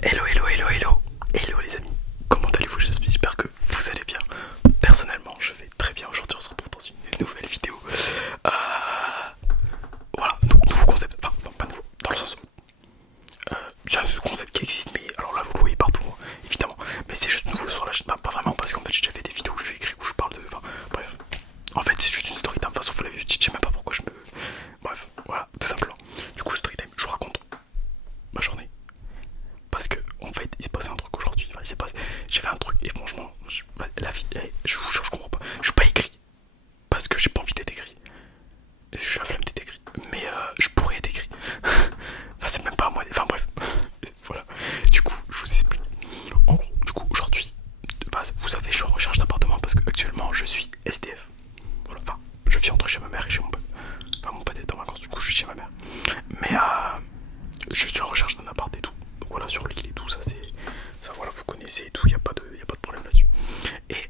Hello, hello, hello, hello, hello les amis, comment allez-vous? J'espère que vous allez bien. Personnellement, je vais très bien. Aujourd'hui, on se retrouve dans une nouvelle vidéo. Euh, voilà, nouveau concept, enfin, non, pas nouveau, dans le sens où c'est un concept qui existe, mais alors là, vous le voyez partout, hein, évidemment. Mais c'est juste nouveau sur la chaîne, pas vraiment, parce qu'en fait, j'ai déjà fait des vidéos où je fais écrire, où je parle de. Enfin, bref. En fait, c'est juste une story time. De toute façon, vous l'avez vu, je sais même pas pourquoi je me. Bref, voilà, tout simplement. Du coup, story time, je vous raconte ma journée. Parce que en fait il s'est passé un truc aujourd'hui, enfin, j'ai fait un truc et franchement la vie, je vous jure je comprends pas, je suis pas écrit parce que j'ai pas envie d'être écrit, je suis la flemme d'être écrit, mais je pourrais être écrit, enfin c'est même pas à moi, enfin bref, voilà, du coup je vous explique, en gros du coup aujourd'hui, de base vous savez je suis en recherche d'appartement parce que actuellement je suis SDF, voilà, enfin je vis entre chez ma mère et chez mon pote, enfin mon pote est en vacances du coup je suis chez ma mère, mais je suis en recherche d'un appart et tout. Donc voilà, sur l'île et tout, ça c'est. Ça voilà, vous connaissez et tout, y a pas de problème là-dessus. Et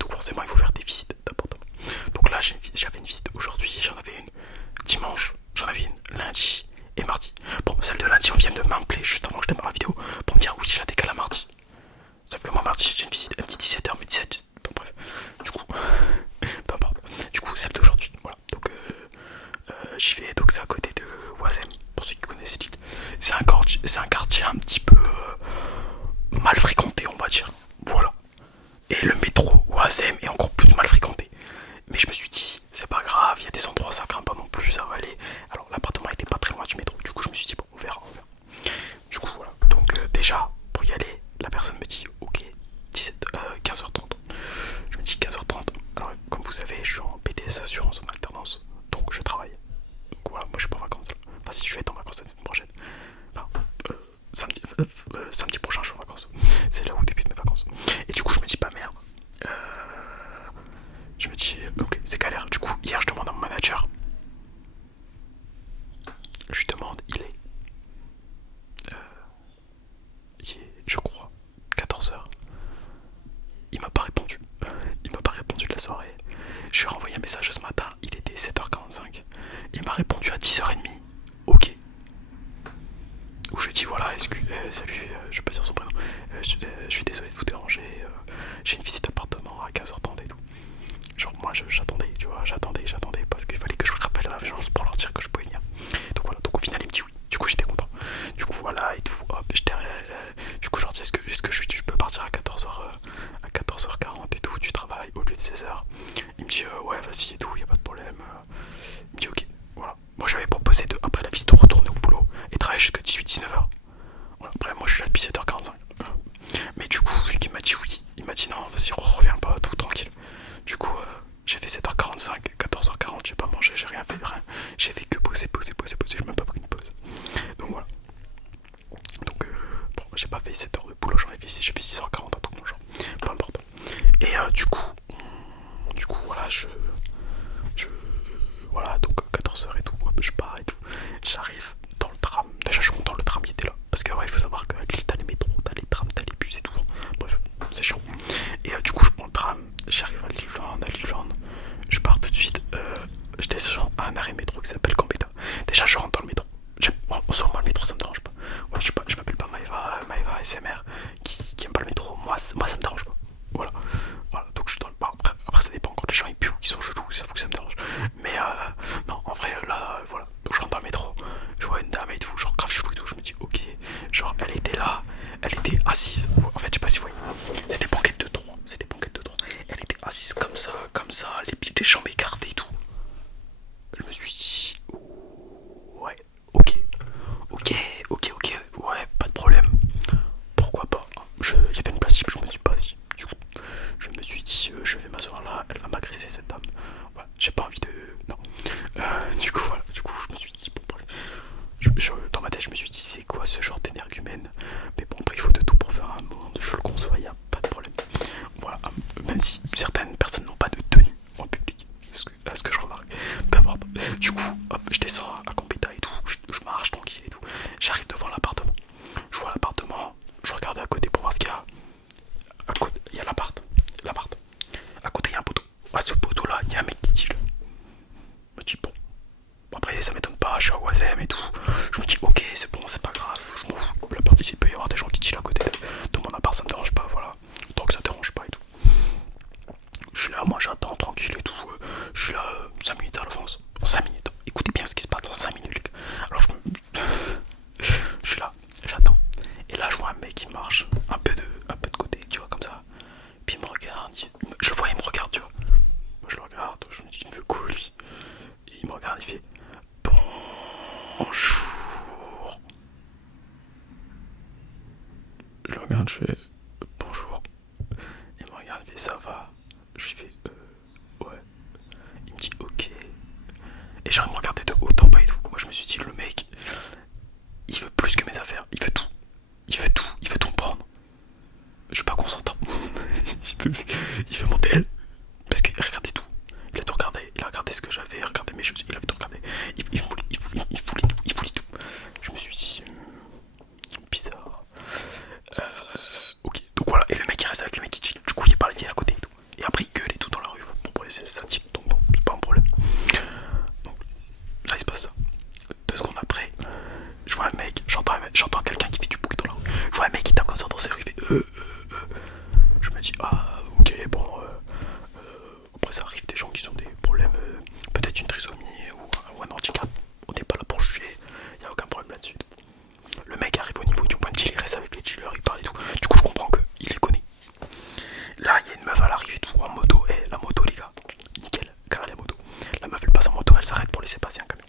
donc forcément, il faut faire des visites d'appartement. Donc là, j'avais une visite aujourd'hui, j'en avais une dimanche, j'en avais une lundi et mardi. Bon, celle de lundi, on vient de m'appeler juste avant que je démarre la vidéo pour me dire oui, je la décale à mardi. Sauf que moi, mardi, j'ai une visite, elle me dit 17h, mais 17. Bon, bref, du coup, peu importe. Du coup, celle d'aujourd'hui, voilà. Donc, j'y vais, donc c'est à côté de Oisem, pour ceux qui connaissent l'île. C'est un quartier un petit peu mal fréquenté, on va dire. Voilà. Et le métro Oisem est encore plus mal fréquenté. Mais je me suis dit, c'est pas grave, il y a des endroits, ça craint pas non plus, ça va aller. Alors l'appartement était pas très loin du métro, du coup je me suis dit, bon, on verra, on verra. Du coup, voilà. Donc, déjà, pour y aller, la personne me dit, ok, 15h30. Je me dis 15h30. Alors, comme vous savez, je suis en BTS Assurance en alternance, donc je travaille. Donc voilà, moi je suis pas en vacances. Enfin, si je vais être en vacances la semaine prochaine. Enfin, samedi prochain, je suis en vacances. C'est là où débute mes vacances. Et du coup, je me dis, pas merde. Euh, je me dis, ok, c'est galère. Du coup, hier, je demande à mon manager. Je lui demande, je crois, 14h. Il m'a pas répondu. Il m'a pas répondu de la soirée. Je lui ai renvoyé un message ce matin, il était 7h45. Il m'a répondu à 10h30. Ok. Où je lui ai dit voilà, salut, je vais pas dire son prénom. Je suis désolé de vous déranger. J'ai une visite d'appartement à 15h30 et tout. Genre moi j'attendais, tu vois, j'attendais parce qu'il fallait que je rappelle à l'agence pour leur dire que je pouvais venir. Donc voilà, donc au final il me dit oui. Du coup j'étais content. Du coup voilà et tout. Hop, du coup je leur dis est-ce que je peux partir à 14h40 et tout du travail au lieu de 16h. Il me dit ouais vas-y et tout, y a pas de problème. Il me dit ok. Voilà. Moi j'avais proposé après la visite de retourner au boulot et travailler jusqu'à 18-19h. Voilà. Après moi je suis là depuis 7h45. Mais du coup vu qu'il m'a dit oui, il m'a dit non vas-y reviens pas tout tranquille. Du coup j'ai fait 7h45, 14h40, j'ai pas mangé, j'ai rien fait, rien. J'ai fait que poser, j'ai même pas pris une pause. Donc voilà. Donc bon j'ai pas fait 7 heures de boulot, j'ai fait 6h40 à tout mon genre. Peu importe. Et du coup voilà voilà, donc 14h et tout, je pars et tout. J'arrive dans le tram. Déjà, je suis content, le tram il était là. Parce que, ouais, il faut savoir que Lille, t'as les métros, t'as les trams, t'as les bus et tout. Bref, c'est chiant. Et du coup, je prends le tram. J'arrive à Lille-Verne. Je pars tout de suite. Je descends à un arrêt métro qui s'appelle Gambetta. Déjà, je rentre dans le métro. Sur moi, le métro, ça me dérange pas. Ouais, je m'appelle pas Maëva SMR qui aime pas le métro. Moi, ça me dérange pas. Voilà. Voilà, donc je suis dans le. Après, ça dépend quand les gens ils puent, ils sont chelous, ça faut que ça me dérange. Mais non, en vrai, là, voilà. Donc je rentre dans le métro, je vois une dame et tout, genre grave chelou et tout. Je me dis, ok, genre elle était là, elle était assise. En fait, je sais pas si vous voyez, c'est des banquettes de 3. C'est des banquettes de 3. Elle était assise comme ça, les jambes écartées et tout. Je me suis dit, ouais, ok, ouais, pas de problème. Pourquoi pas? Il y avait une place libre, je me suis pas assis. Du coup, je me suis dit, je vais m'asseoir là, elle va m'agresser cette dame. Voilà, j'ai pas envie de. Non. Du coup, voilà, je me suis dit, bon, bref. Dans ma tête, je me suis dit, c'est quoi ce genre d'énergumène? Mais bon, après, il faut de tout pour faire un regarde, je fais bonjour. Il me regarde, il fait ça va. Je lui fais ouais. Il me dit ok. Et genre il me regardait de haut en bas et tout. Moi je me suis dit le mec, il veut plus que mes affaires. Il veut tout. Il veut tout me prendre. Je suis pas consentant. Il veut mon tel. Parce qu'il regardait tout. Il a tout regardé. Il a regardé ce que j'avais, il a regardé mes choses. Il avait tout regardé. Il voulait tout. Je me suis dit bizarre. Ok. Donc voilà. Et le mec il reste avec le mec qui chill. Du coup il parlait à côté et tout. Et après il gueule et tout dans la rue. Bon après c'est ça type. Donc bon, c'est pas un problème. Donc là il se passe ça. 2 secondes après, je vois un mec, j'entends quelqu'un qui fait du bruit dans la rue. Je vois un mec qui tape comme ça dans ses rues, il fait Je me dis ah ok bon après ça arrive des gens qui ont des problèmes, peut-être une trisomie ou un handicap. On n'est pas là pour juger, il n'y a aucun problème là-dessus. Le mec arrive au niveau du point de deal, il reste avec les dealers, il parle et tout. Du coup je comprends qu'il les connaît. Là il y a une meuf à l'arrivée tout en moto, et la moto les gars, nickel, carré la moto. La meuf elle passe en moto, elle s'arrête pour laisser passer un camion.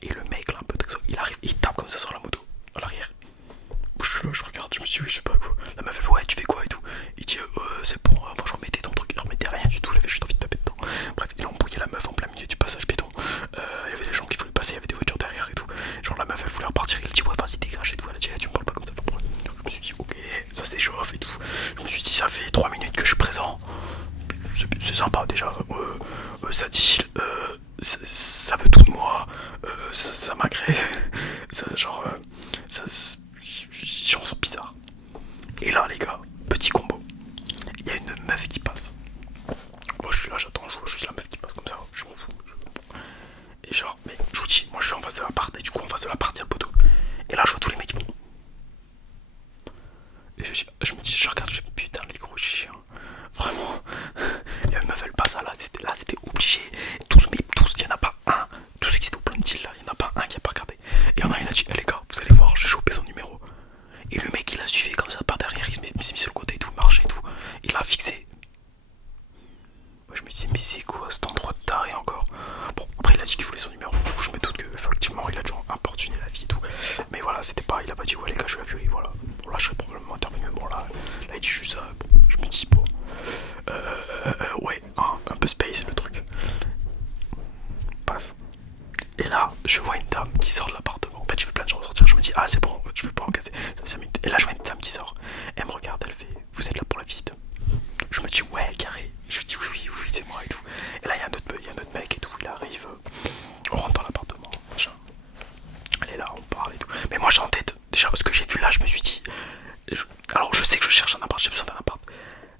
Et le mec là un peu texo, il arrive, il tape comme ça sur la moto, à l'arrière. Je suis là, je regarde, je me suis dit, je sais pas quoi. La meuf elle fait ouais tu fais quoi et tout. Il dit c'est bon, moi je remettais ton truc, il remettait rien du tout, il avait juste envie de taper dedans. Bref, il a embrouillé la meuf en plein milieu du passage piéton. Il y avait des gens qui voulaient passer, il y avait des voitures derrière et tout. Genre la meuf elle voulait repartir, il dit ouais vas-y dégage et tout. Elle a dit tu me parles pas comme ça, pas pour. Je me suis dit ok, ça c'est chauffe et tout. Je me suis dit ça fait 3 minutes que je suis présent. C'est sympa déjà, ça dit ça veut tout de moi, ça m'agresse, genre j'en sens bizarre. Et là les gars, petit combo, il y a une meuf qui passe. Moi je suis là, j'attends, je vois juste la meuf qui passe comme ça, je m'en fous. Et genre, mais je vous dis, moi je suis en face de l'appart, et du coup en face de l'appart il y a le poteau. Et là je vois tous les mecs qui vont. Et je me dis, je regarde, je fais putain les gros chiens. Vraiment. Et la meuf elle passe là, c'était obligé. Tous, il y en a pas un. Tous ceux qui étaient au plein de deal là, il y en a pas un qui a pas regardé. Et il y en a, il a dit, les gars, vous allez voir, j'ai chopé son numéro. Et le mec il a suivi comme ça par derrière, il s'est mis sur le côté et tout, marché et tout. Il l'a fixé. Moi je me dis, mais c'est quoi cet endroit de taré encore. Bon, après il a dit qu'il voulait son numéro. Je me doute qu'effectivement il a toujours importuné la vie et tout. Mais voilà, c'était pas, il a pas dit, ouais les gars, je vais la violer, voilà. Bon là je serais probablement intervenu, bon là il dit juste ça. Bon, je me dis, bon. Ouais, un peu space le truc. Passe. Et là, je vois une dame qui sort de l'appartement. En fait, je fais plein de gens sortir. Je me dis, ah, c'est bon, je vais pas en casser. Ça fait 5 minutes. Et là, je vois une dame qui sort. Elle me regarde, elle fait, vous êtes là pour la visite? Je me dis, ouais, carré. Je lui dis, oui, c'est moi et tout. Et là, il y a un autre mec et tout. Il arrive, on rentre dans l'appartement, machin. Elle est là, on parle et tout. Mais moi, j'ai en tête, déjà, ce que j'ai vu là, je me suis dit, alors, je sais que je cherche un appart, j'ai besoin d'un appart.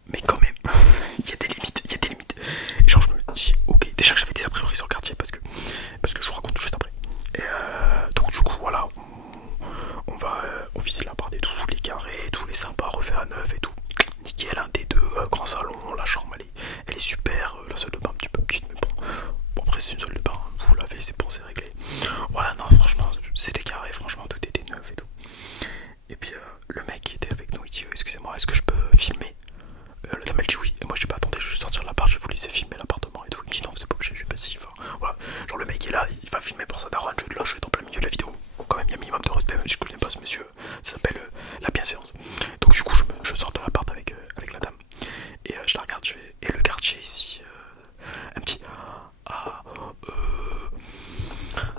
Mais quand même, il y a des limites. Et genre, je me dis, ok, déjà que j'avais des a priori sur le quartier parce que je vous raconte juste après. Et donc, du coup, voilà, on visite l'appart et tout, les carrés et tout, les sympas, refait à neuf et tout. Nickel, un des deux, grand salon, la chambre, elle est super, la salle de bain un petit peu petite, mais bon. Bon, après, c'est une salle de bain, vous l'avez, c'est bon, c'est réglé. Voilà, non, franchement, c'était carré, franchement, tout était neuf et tout. Et puis, le mec qui était avec nous, il dit, excusez-moi, est-ce que je peux filmer? La dame elle dit oui, et moi je dis pas attendez, je vais sortir de l'appart, je vais vous laisser filmer l'appartement et tout. Il me dit non, c'est pas obligé, je suis passif. Enfin, voilà. Genre le mec est là, il va filmer pour sa daronne, je vais te lâcher en plein milieu de la vidéo. Bon, quand même, il y a un minimum de respect, même si je connais pas ce monsieur, ça s'appelle la bienséance. Donc du coup, je sors de l'appart avec la dame, et je la regarde, je fais, et le quartier ici, elle me dit, ah,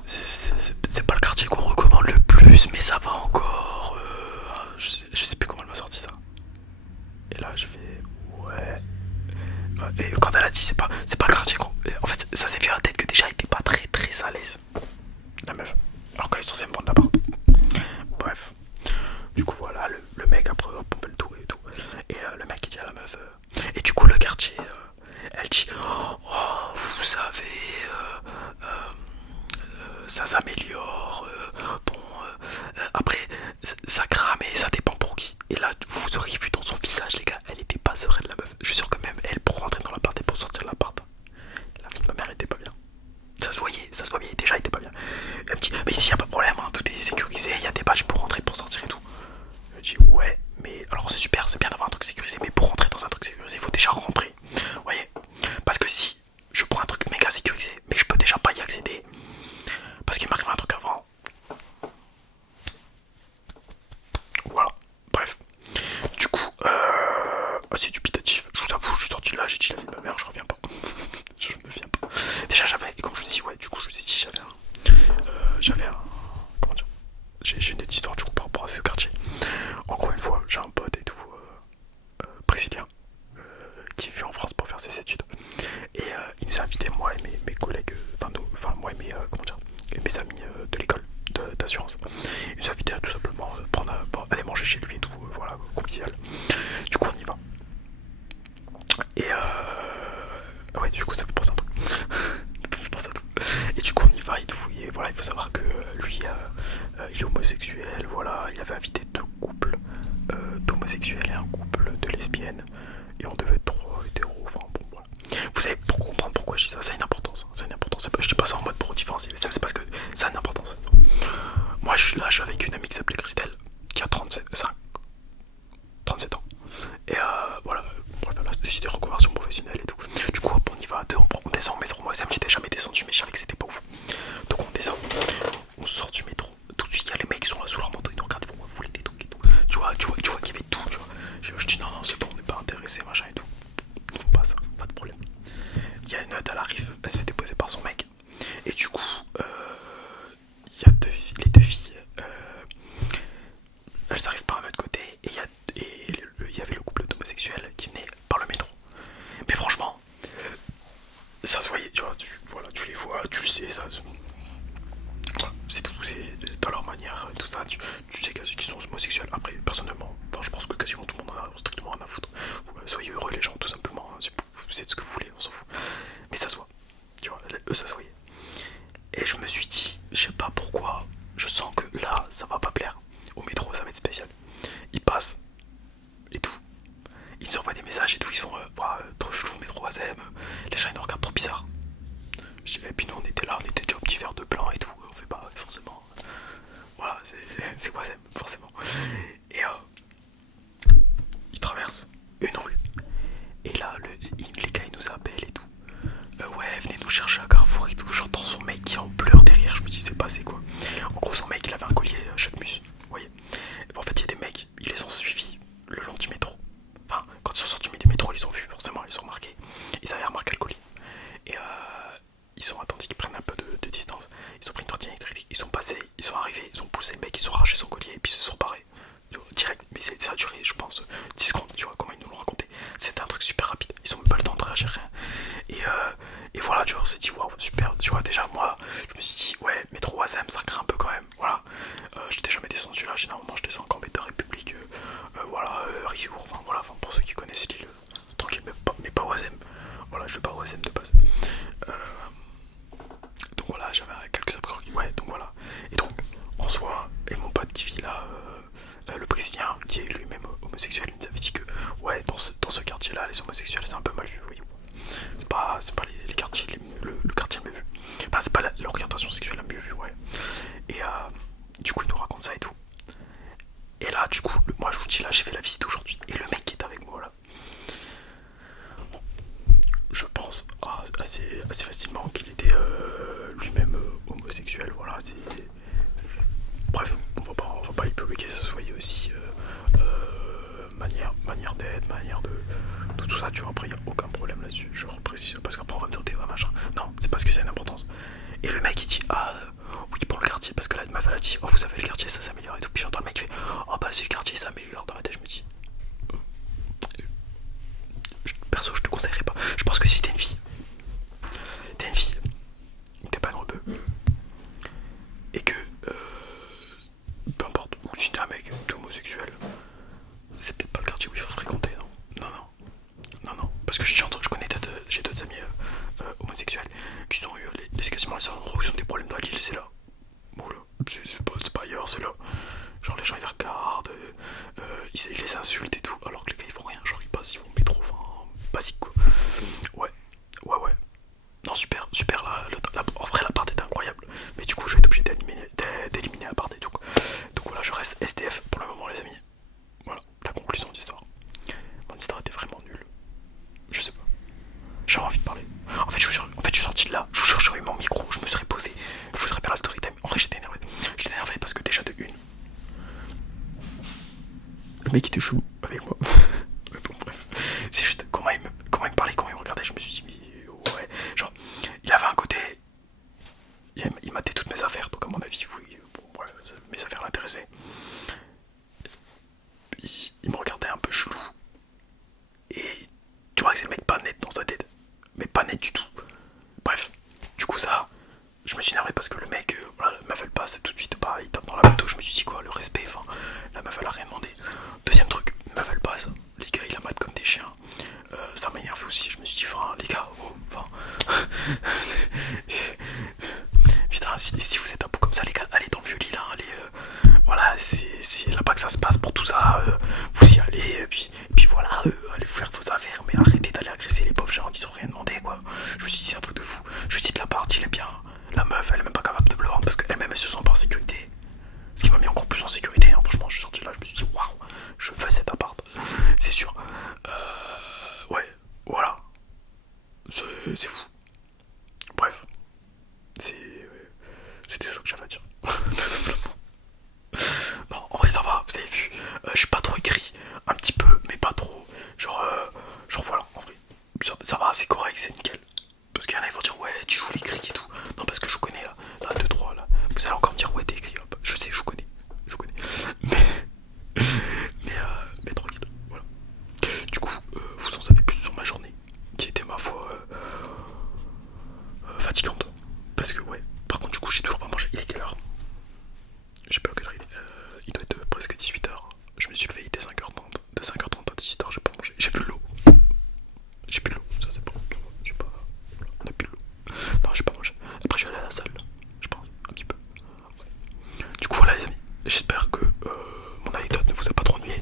c'est pas le quartier qu'on recommande le plus, mais ça va encore, je sais plus comment elle m'a sorti ça. Et là, je fais, ouais. Et quand elle a dit c'est pas le quartier gros. En fait ça s'est fait à la tête que déjà elle était pas très à l'aise. La meuf. Alors qu'elle est censée me vendre là-bas. Bref. Du coup voilà le mec après hop, on fait le tour et tout. Et le mec il dit à la meuf. Et du coup le quartier elle dit oh vous savez ça s'améliore. Bon après ça crame et ça dépend pour qui. Et là vous auriez vu dans son visage les gars, elle était pas sereine la meuf. Je suis sûr que même elle pour rentrer dans l'appart et pour sortir de l'appart, la vie de ma mère était pas bien. Ça se voyait, déjà elle était pas bien. Elle me dit mais ici y a pas de problème, hein, tout est sécurisé, il y a des badges pour rentrer, pour sortir et tout. Je me dis ouais mais alors c'est super, c'est bien d'avoir un truc sécurisé, mais pour rentrer dans un truc sécurisé il faut déjà rentrer. Vous voyez? Parce que si je prends un truc méga sécurisé mais que je peux déjà pas y accéder parce qu'il m'arrive un truc avant. Voilà, bref. j'ai dit la vie de ma mère, je reviens pas. Je ne viens pas. Déjà j'avais, et comme je vous dis, ouais, du coup je vous ai dit, j'avais un, comment dire, j'ai une petite histoire du coup par rapport à ce quartier. Encore une fois, j'ai un pote et tout, brésilien, qui est venu en France pour faire ses études. Et il nous a invités, moi et mes collègues, enfin moi et mes, comment dire, et mes amis de l'école d'assurance. Il nous a invités à tout simplement aller manger chez lui et tout, voilà, convivial. Du coup on y va. Et ouais, du coup ça fait penser à un truc. Je pense à tout. Et du coup on y va et tout. Et voilà, il faut savoir que lui il est homosexuel, voilà, il avait invité deux couples d'homosexuels et un couple de lesbiennes. Et on devait être trois hétéros, enfin bon voilà. Vous savez pour comprendre pourquoi je dis ça, ça a une importance. Ça a une importance. Je dis pas ça en mode pour différencier, c'est parce que ça a une importance. Moi je suis là, je suis avec une amie qui s'appelait Christelle, qui a 37 ans. Et voilà, c'est des reconversions professionnelles et tout. Du coup, on y va à deux, on descend au métro. Moi, ça j'étais jamais descendu, mais je savais que c'était pas ouf. Donc, on descend, on sort du métro. Tout de suite, il y a les mecs qui sont là sous leur manteau, ils nous regardent, ils vont voler des trucs et tout. Tu vois qu'il y avait tout. Tu vois. Je dis non, c'est bon, on n'est pas intéressé, machin et tout. Ils font pas ça, pas de problème. Il y a une note, elle arrive, elle se fait déposer par son mec. Et du coup, il y a les deux filles. Elles arrivent par un autre côté et il y avait le couple d'homosexuels qui venait par le métro. Mais franchement, ça se voyait, tu vois, tu les vois, tu le sais, ça se... Voilà, c'est tout, c'est dans leur manière, tout ça, tu sais qu'ils sont homosexuels. Après, personnellement, enfin, je pense que quasiment tout le monde en a strictement rien à foutre. Soyez heureux les gens, tout simplement, c'est ce que vous voulez, on s'en fout. Mais ça se voit, tu vois, eux ça se voyait. Et je me suis dit, je sais pas pourquoi, je sens que là, ça va pas plaire. Au métro, ça va être spécial. Ils passent et tout. Ils nous envoient des messages et tout. Ils font trop chelou, métro Azem. Les gens ils nous regardent trop bizarre. Et puis nous on était là, on était déjà au petit verre de blanc et tout. On fait pas forcément. Voilà, c'est Wazem, forcément. Et ils traversent une rue. Et là, les gars ils nous appellent et tout. Ouais, venez nous chercher à Carrefour et tout. J'entends son mec qui en pleure derrière. Je me dis, c'est passé quoi. En gros, son mec il avait un collier Chatmus. Vous voyez. Et ben, en fait, il y a des mecs, ils les ont suivis le long du métro. Enfin, quand ils sont sortis du métro, ils ont vu, forcément, ils ont remarqué. Ils avaient remarqué le collier. Et ils ont attendu qu'ils prennent un peu de distance. Ils ont pris une trottinette électrique, ils sont passés, ils sont arrivés, ils ont poussé le mec, ils ont arraché son collier et puis ils se sont barrés. Direct, mais ça a duré, je pense, 10 secondes, tu vois, comment ils nous l'ont raconté. C'était un truc super rapide, ils ont même pas le temps de réagir. Et voilà, tu vois, on s'est dit, waouh, super, tu vois, déjà, moi, je me suis dit, ouais, métro Azem, ça craint un peu quand même, voilà. J'étais jamais descendu là, généralement, je descends en Gambetta République, voilà, Riour, enfin, voilà, pour ceux qui connaissent l'île, tranquille, mais pas Oisem, voilà, je vais pas Oisem de base. Donc voilà, j'avais quelques a priori, ouais, donc voilà. Et donc, en soi, et mon pote qui vit là, le Brésilien, qui est lui-même homosexuel, il nous avait dit que, ouais, dans ce quartier-là, les homosexuels, c'est un peu mal vu, voyez. C'est pas les quartiers, le quartier le mieux vu. Enfin, c'est pas l'orientation sexuelle la mieux vue, ouais. Et du coup, il nous raconte ça et tout. Et là, du coup, moi je vous dis, là, j'ai fait la visite aujourd'hui. Et le mec qui est avec moi là, bon, je pense assez facilement qu'il était lui-même homosexuel. Voilà, c'est. Bref, on va pas y publier, ça se voyait aussi. Manière d'être, manière de tout ça, tu vois. Après, il n'y a aucun problème là-dessus. Je reprécise parce qu'après, on va me dire, ouais, machin. Non, c'est parce que c'est une importance. Et le mec il dit, oui, pour le quartier, parce que la meuf elle a dit, oh, vous savez, le quartier ça s'améliore et tout. Puis j'entends le mec qui fait, oh, bah, si le quartier s'améliore, dans ma tête, je me dis, perso, je te conseillerais pas. Je pense que si t'es une fille, t'es pas une rebeu, et que, peu importe, ou si t'es un mec, t'es homosexuel, c'est peut-être pas le quartier où il faut fréquenter, non. Non, parce que je connais j'ai d'autres amis homosexuels qui ont eu c'est quasiment les endroits où ils ont des problèmes dans l'île, c'est là. Bon là, c'est pas ailleurs, c'est là. Genre les gens ils les regardent, ils les insultent et tout, alors que les gars ils font rien, genre ils passent, ils font métro, enfin basique quoi. Ouais. Non, super en vrai la part est incroyable. Mais du coup je vais être obligé d'éliminer la part des donc voilà, je reste SDF pour le moment les amis. Voilà, la conclusion d'histoire. Mon histoire était vraiment nulle. Je sais pas. J'avais envie de parler. En fait, je suis sorti de là. Je vous jure, j'aurais eu mon micro. Je me serais posé. Je voudrais faire la story time. En vrai, j'étais énervé. J'étais énervé parce que déjà de une. Le mec était chou avec moi. Mais bon, bref. C'est juste comment il me parlait, comment meuf elle a rien demandé. Deuxième truc, une meuf elle passe, les gars ils la matent comme des chiens. Ça m'a énervé aussi, je me suis dit, enfin les gars, oh, enfin. Putain, si vous êtes à bout comme ça les gars, allez dans le vieux lit là, allez, voilà, c'est là-bas que ça se passe pour tout ça, vous y allez, et puis voilà, allez vous faire vos affaires, mais arrêtez d'aller agresser les pauvres gens qui ont rien demandé quoi. Je me suis dit c'est un truc de fou, je me suis dit de la partie, il est bien, la meuf elle est même pas capable de me le rendre parce qu'elle-même elle se sent pas en sécurité. Ce qui m'a mis encore plus en sécurité, hein. Franchement je suis sorti là, je me suis dit waouh, je veux cet appart, c'est sûr. Ouais, voilà, c'est fou. Bref, c'était ce que j'avais à dire, tout simplement. Non, en vrai ça va, vous avez vu, je suis pas trop écrit, un petit peu, mais pas trop. Genre voilà, en vrai, ça va, c'est correct, c'est nickel. Parce qu'il y en a qui vont dire ouais, tu joues l'écrit et tout. Non, parce que je vous connais là, 2, 3 là. Vous allez encore me dire ouais, t'es écrit, hop. Je sais, je vous connais, je vous connais. Mais tranquille, voilà. Du coup, vous en savez plus sur ma journée, qui était ma foi fatigante. Parce que ouais, par contre, du coup, j'ai toujours pas mangé. Il est quelle heure? J'ai pas quelle heure il est. Il doit être presque 18h. Je me suis levé, il était 5h30. De 5h30 à 18h, j'ai pas mangé. J'ai bu de l'eau. J'ai bu de l'eau, ça c'est bon. J'ai pas. Voilà, on a bu de l'eau. Non, j'ai pas mangé. Après, je vais aller à la salle, je pense, un petit peu. Ouais. Du coup, voilà, les amis. J'espère que mon anecdote ne vous a pas trop ennuyé.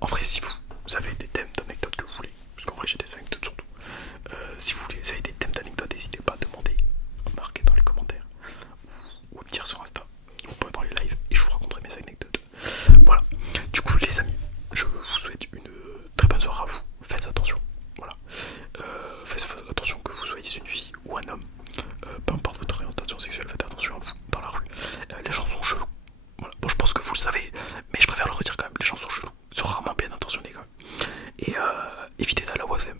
En vrai, si vous avez des thèmes d'anecdotes que vous voulez, parce qu'en vrai, j'ai des anecdotes surtout. Si vous avez des thèmes d'anecdotes, n'hésitez pas à demander, à marquer dans les commentaires ou à me dire sur Insta ou pas dans les lives et je vous raconterai mes anecdotes. Voilà. Du coup, les amis, je vous souhaite une très bonne soirée à vous. Faites attention. Voilà. Faites attention que vous soyez une fille ou un homme. Peu importe votre orientation sexuelle, faites attention à vous dans la rue. Les gens sont chelous. Voilà. Bon, je pense que vous le savez, mais je préfère le redire quand même. Les gens sont chelous. Ils sont rarement bien intentionnés quand même. Et évitez d'aller à Oisem.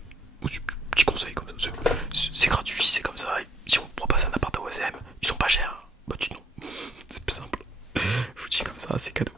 Petit conseil comme ça. C'est gratuit, c'est comme ça. Si on propose un appart à Oisem, ils sont pas chers. Bah dites non. C'est plus simple. Je vous dis comme ça, c'est cadeau.